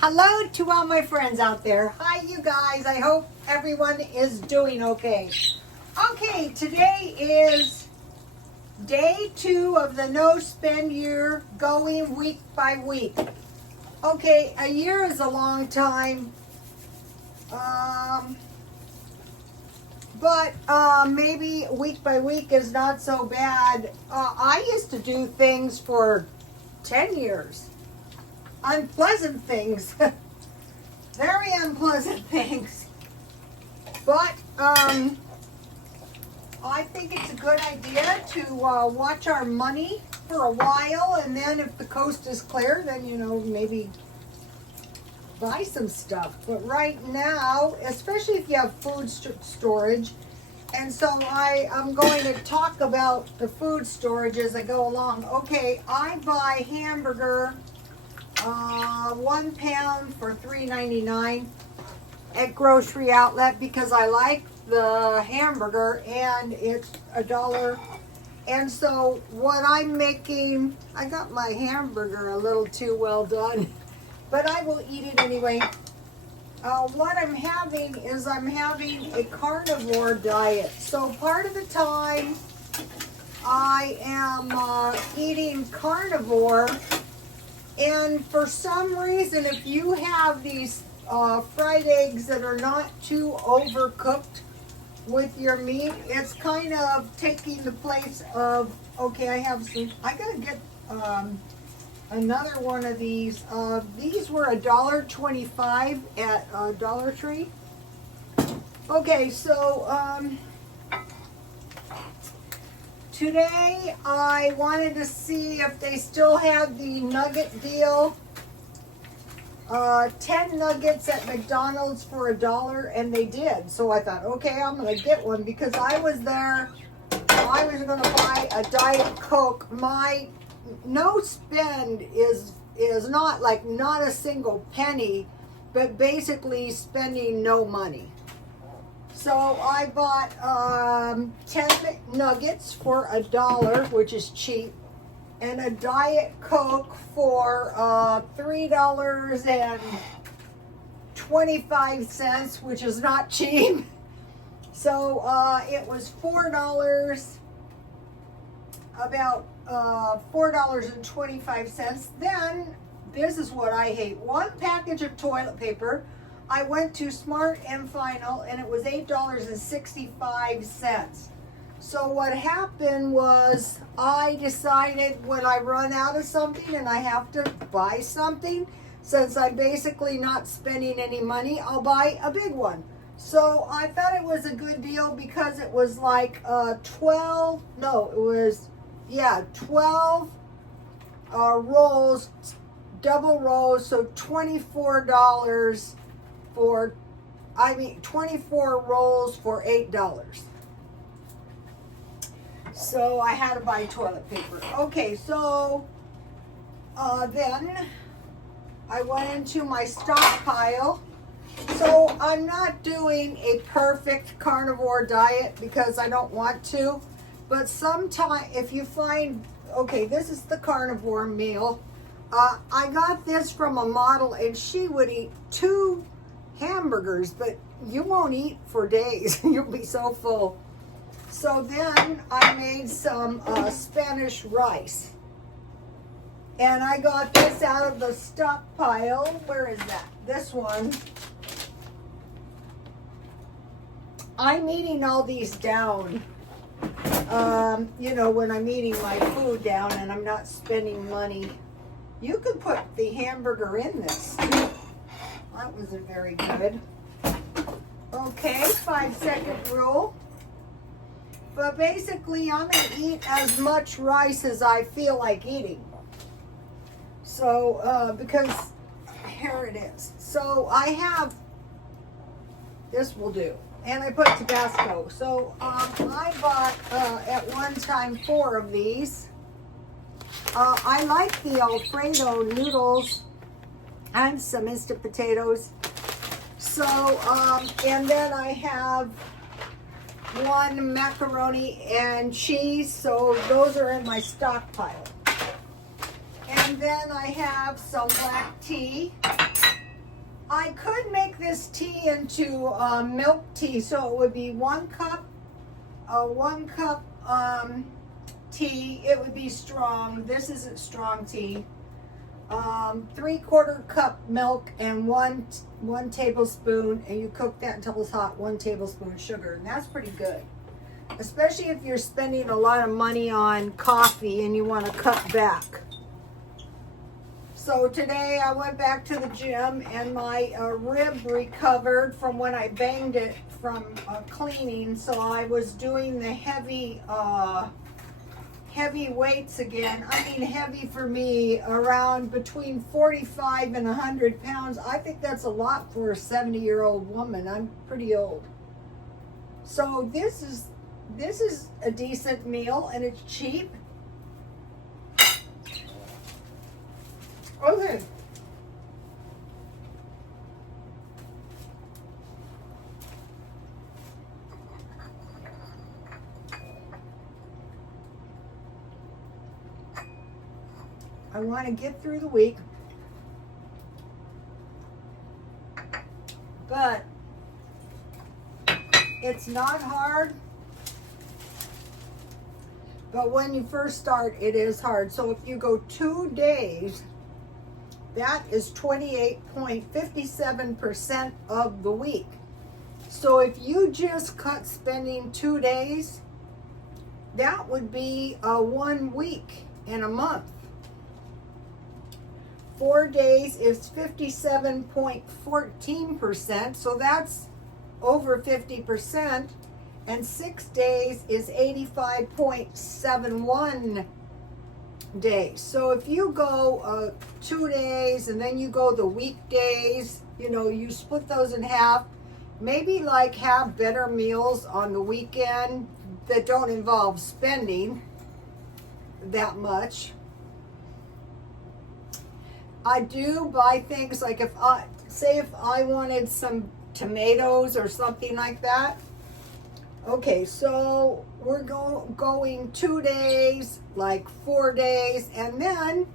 Hello to all my friends out there. Hi, you guys. I hope everyone is doing okay. Okay, today is day 2 of the no spend year, going week by week. Okay, a year is a long time. But maybe week by week is not so bad. I used to do things for 10 years. Unpleasant things. Very unpleasant things. But I think it's a good idea to watch our money for a while, and then if the coast is clear, then maybe buy some stuff. But right now, especially if you have food storage, and so I'm going to talk about the food storage as I go along. Okay, I buy hamburger 1 pound for $3.99 at grocery outlet because I like the hamburger and it's $1. And so what I'm making, I got my hamburger a little too well done, but I will eat it anyway. What I'm having is I'm having a carnivore diet. So part of the time I am eating carnivore, and for some reason, if you have these fried eggs that are not too overcooked with your meat, it's kind of taking the place of, okay, I gotta get another one of these. These were $1.25 at Dollar Tree. Okay, so today I wanted to see if they still had the nugget deal. 10 nuggets at McDonald's for $1, and they did. So I thought, okay, I'm gonna get one because I was there. I was gonna buy a Diet Coke. My no spend is not a single penny, but basically spending no money. So I bought 10 nuggets for $1, which is cheap, and a Diet Coke for $3.25, which is not cheap. So it was $4, about $4.25. Then, this is what I hate. 1 package of toilet paper. I went to Smart and Final, and it was $8.65. So what happened was I decided when I run out of something and I have to buy something, since I'm basically not spending any money, I'll buy a big one. So I thought it was a good deal because it was like 12 rolls, double rows, so $24 for, 24 rolls for $8. So I had to buy toilet paper. Okay, so then I went into my stockpile. So I'm not doing a perfect carnivore diet because I don't want to. But sometime, if you find, okay, this is the carnivore meal. I got this from a model, and she would eat 2 hamburgers, but you won't eat for days. You'll be so full. So then I made some Spanish rice. And I got this out of the stockpile. Where is that? This one. I'm eating all these down. When I'm eating my food down and I'm not spending money. You could put the hamburger in this. That wasn't very good. Okay, 5-second rule. But basically, I'm going to eat as much rice as I feel like eating. So, because here it is. So I have, this will do. And I put Tabasco. So I bought at one time 4 of these. I like the Alfredo noodles and some instant potatoes. So, and then I have 1 macaroni and cheese. So those are in my stockpile. And then I have some black tea. this tea into milk tea. So it would be 1 cup, tea. It would be strong. This isn't strong tea. 3/4 cup milk and one tablespoon, and you cook that until it's hot. 1 tablespoon sugar, and that's pretty good. Especially if you're spending a lot of money on coffee and you want to cut back. So today I went back to the gym and my rib recovered from when I banged it from cleaning. So I was doing the heavy weights again. I mean, heavy for me, around between 45 and 100 pounds. I think that's a lot for a 70-year-old woman. I'm pretty old. So this is a decent meal, and it's cheap. Okay. I want to get through the week, but it's not hard. But when you first start, it is hard. So if you go 2 days, that is 28.57% of the week. So if you just cut spending 2 days, that would be 1 week in a month. 4 days is 57.14%, so that's over 50%. And 6 days is 85.71 days. So if you go 2 days and then you go the weekdays, you split those in half, maybe like have better meals on the weekend that don't involve spending that much. I do buy things like if I wanted some tomatoes or something like that. Okay, so we're going 2 days, like 4 days, and then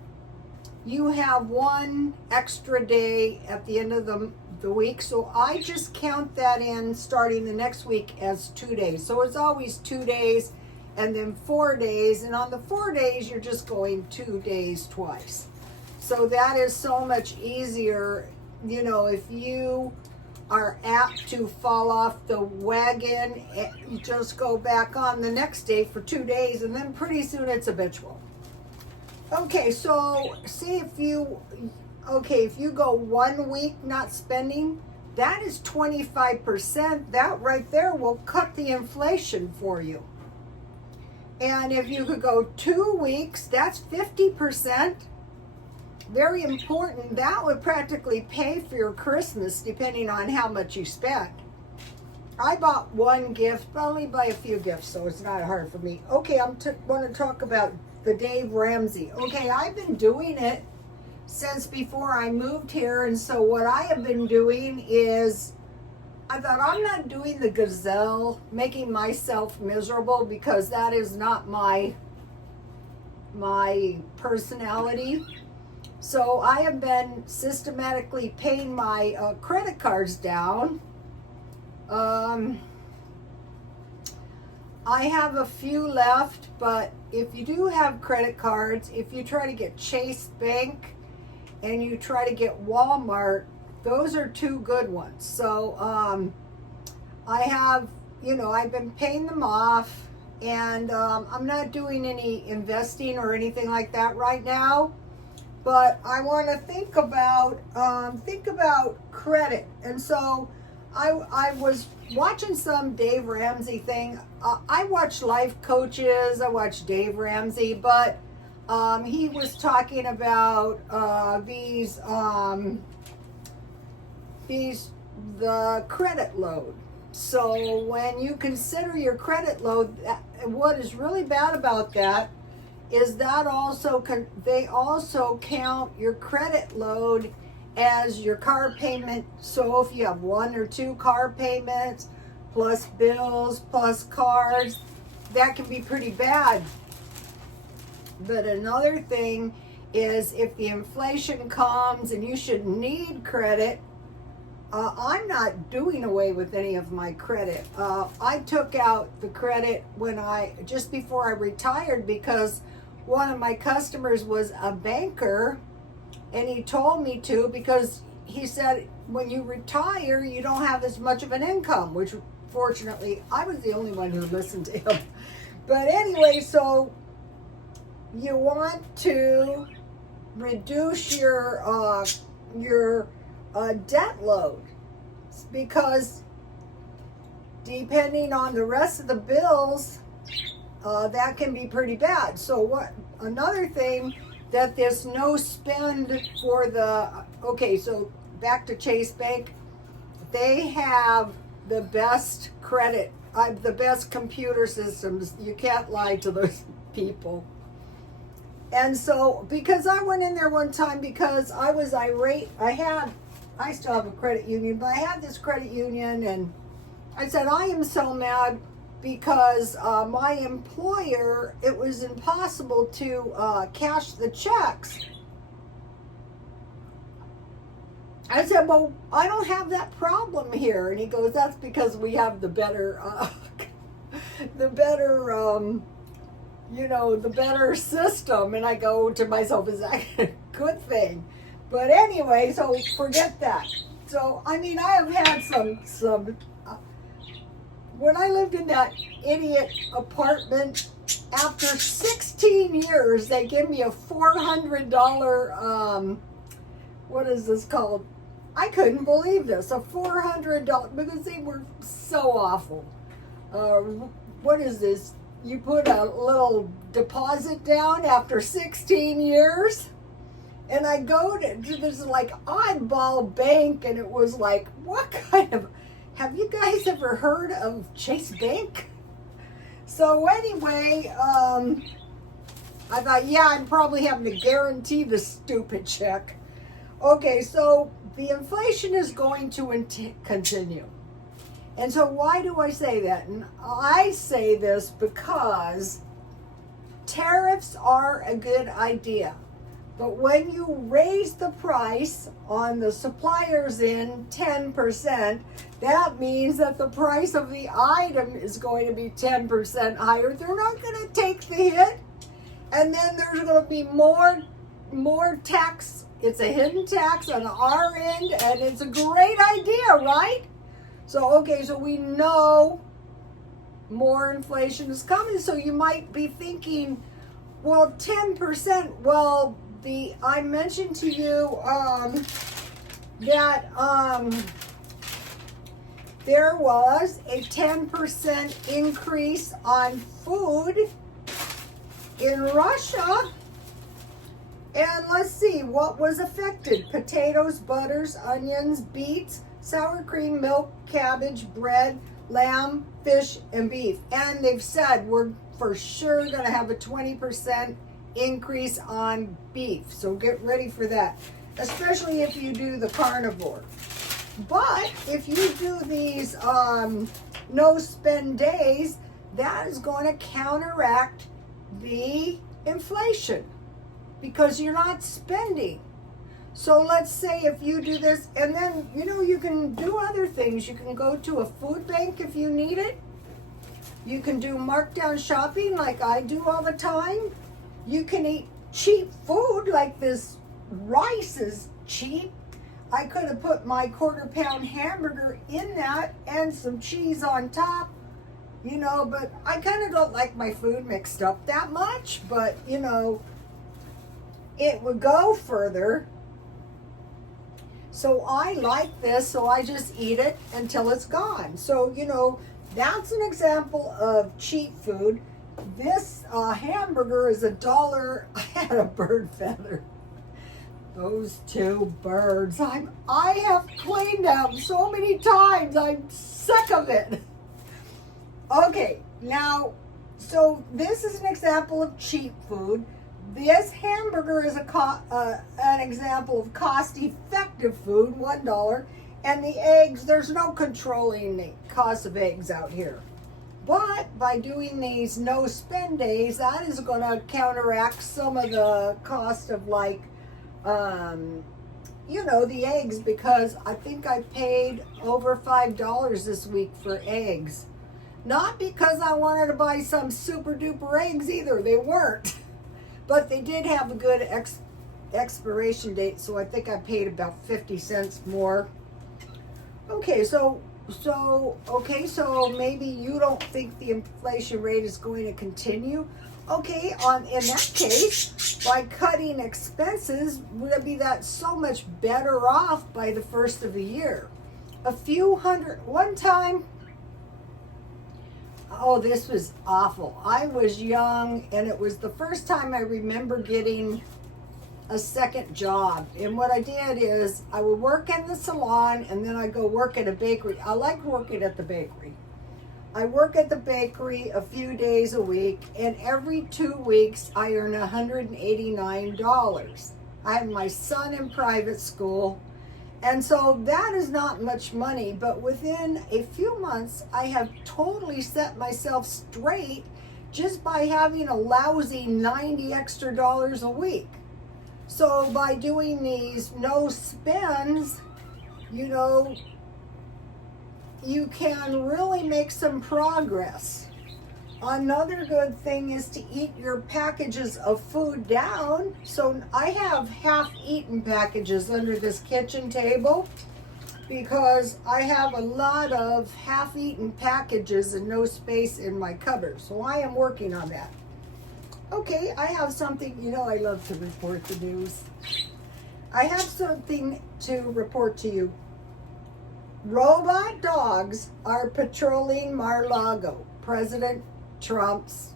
you have 1 extra day at the end of the week. So I just count that in starting the next week as 2 days. So it's always 2 days and then 4 days. And on the 4 days, you're just going 2 days twice. So that is so much easier, if you are apt to fall off the wagon, you just go back on the next day for 2 days, and then pretty soon it's habitual. Okay, so if you go 1 week not spending, that is 25%. That right there will cut the inflation for you. And if you could go 2 weeks, that's 50%. Very important. That would practically pay for your Christmas, depending on how much you spend. I bought 1 gift, but I only buy a few gifts, so it's not hard for me. Okay, I want to talk about the Dave Ramsey. Okay, I've been doing it since before I moved here, and so what I have been doing is, I thought, I'm not doing the gazelle, making myself miserable, because that is not my personality. So I have been systematically paying my credit cards down. I have a few left, but if you do have credit cards, if you try to get Chase Bank and you try to get Walmart, those are 2 good ones. So I have, I've been paying them off, and I'm not doing any investing or anything like that right now. But I want to think about credit. And so I was watching some Dave Ramsey thing. I watch life coaches. I watch Dave Ramsey, but he was talking about the credit load. So when you consider your credit load, what is really bad about that is that they also count your credit load as your car payment. So if you have 1 or 2 car payments, plus bills, plus cars, that can be pretty bad. But another thing is, if the inflation comes and you should need credit, I'm not doing away with any of my credit. I took out the credit just before I retired, because one of my customers was a banker, and he told me to, because he said when you retire you don't have as much of an income, which fortunately I was the only one who listened to him. But anyway, so you want to reduce your debt load, because depending on the rest of the bills, that can be pretty bad. So another thing that this no spend for so back to Chase Bank, they have the best credit, the best computer systems. You can't lie to those people. And so, because I went in there one time because I was irate, I still have a credit union, but I had this credit union, and I said, I am so mad because my employer, it was impossible to cash the checks. I said, well, I don't have that problem here. And he goes, that's because we have the better the better system. And I go to myself, is that a good thing? But anyway, so forget that. So, I mean, I have had some when I lived in that idiot apartment, after 16 years, they give me a $400, what is this called? I couldn't believe this, a $400, because they were so awful. What is this? You put a little deposit down after 16 years? And I go to this like oddball bank, and it was like, what kind of, have you guys ever heard of Chase Bank? So anyway, I thought, yeah, I'm probably having to guarantee the stupid check. Okay, so the inflation is going to continue. And so why do I say that? And I say this because tariffs are a good idea. But when you raise the price on the suppliers in 10%, that means that the price of the item is going to be 10% higher. They're not going to take the hit. And then there's going to be more tax. It's a hidden tax on our end, and it's a great idea, right? So, okay, so we know more inflation is coming. So you might be thinking, well, 10%, well, I mentioned to you that there was a 10% increase on food in Russia. And let's see, what was affected? Potatoes, butters, onions, beets, sour cream, milk, cabbage, bread, lamb, fish, and beef. And they've said we're for sure going to have a 20% increase on beef. So get ready for that, especially if you do the carnivore. But if you do these no spend days, that is going to counteract the inflation because you're not spending. So let's say if you do this, and then you can do other things. You can go to a food bank if you need it. You can do markdown shopping like I do all the time. You can eat cheap food, like this rice is cheap. I could have put my quarter-pound hamburger in that and some cheese on top, but I kind of don't like my food mixed up that much, but, it would go further. So I like this, so I just eat it until it's gone. So, that's an example of cheap food. This hamburger is $1. I had a bird feather. Those two birds. I have cleaned them so many times. I'm sick of it. Okay, now, so this is an example of cheap food. This hamburger is an example of cost-effective food, $1. And the eggs, there's no controlling the cost of eggs out here. But by doing these no spend days, that is going to counteract some of the cost of you know, the eggs, because I think I paid over $5 this week for eggs. Not because I wanted to buy some super duper eggs either. They weren't. But they did have a good expiration date, so I think I paid about 50 cents more. Okay, so maybe you don't think the inflation rate is going to continue. Okay, in that case, by cutting expenses, we'll be that so much better off by the first of the year. One time, oh, this was awful. I was young, and it was the first time I remember getting a second job. And what I did is I would work in the salon, and then I'd go work at a bakery. I like working at the bakery. I work at the bakery a few days a week, and every 2 weeks I earn $189. I have my son in private school, and so that is not much money, but within a few months I have totally set myself straight just by having a lousy $90 extra a week. So by doing these no spends, you know, you can really make some progress. Another good thing is to eat your packages of food down. So I have half-eaten packages under this kitchen table because I have a lot of half-eaten packages and no space in my cupboard. So I am working on that. Okay, I have something, you know I love to report the news. I have something to report to you. Robot dogs are patrolling Mar-a-Lago, President Trump's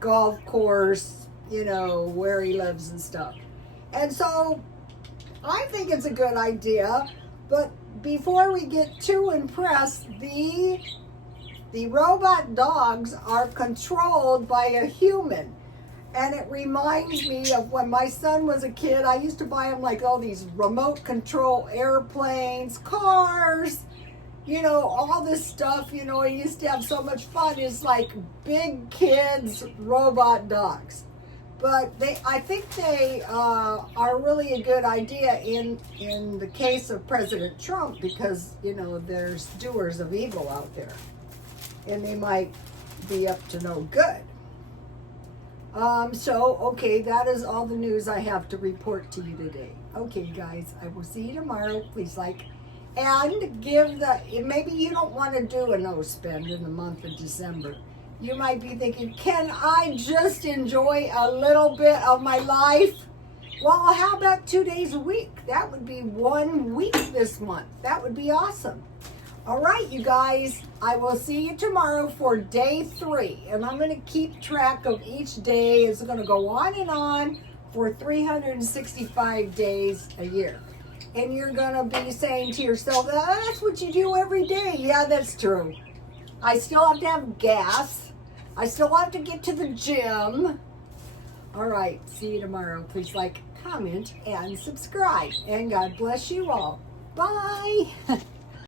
golf course, you know, where he lives and stuff. And so I think it's a good idea, but before we get too impressed, the robot dogs are controlled by a human. And it reminds me of when my son was a kid. I used to buy him like all these remote control airplanes, cars, you know, all this stuff. You know, he used to have so much fun. It's like big kids, robot dogs. But I think they are really a good idea in the case of President Trump, because, you know, there's doers of evil out there. And they might be up to no good. Okay, that is all the news I have to report to you today. Okay, guys, I will see you tomorrow. Please like and give maybe you don't want to do a no spend in the month of December. You might be thinking, can I just enjoy a little bit of my life? Well, how about 2 days a week? That would be 1 week this month. That would be awesome. All right, you guys, I will see you tomorrow for day 3. And I'm going to keep track of each day. It's going to go on and on for 365 days a year. And you're going to be saying to yourself, that's what you do every day. Yeah, that's true. I still have to have gas. I still have to get to the gym. All right, see you tomorrow. Please like, comment, and subscribe. And God bless you all. Bye.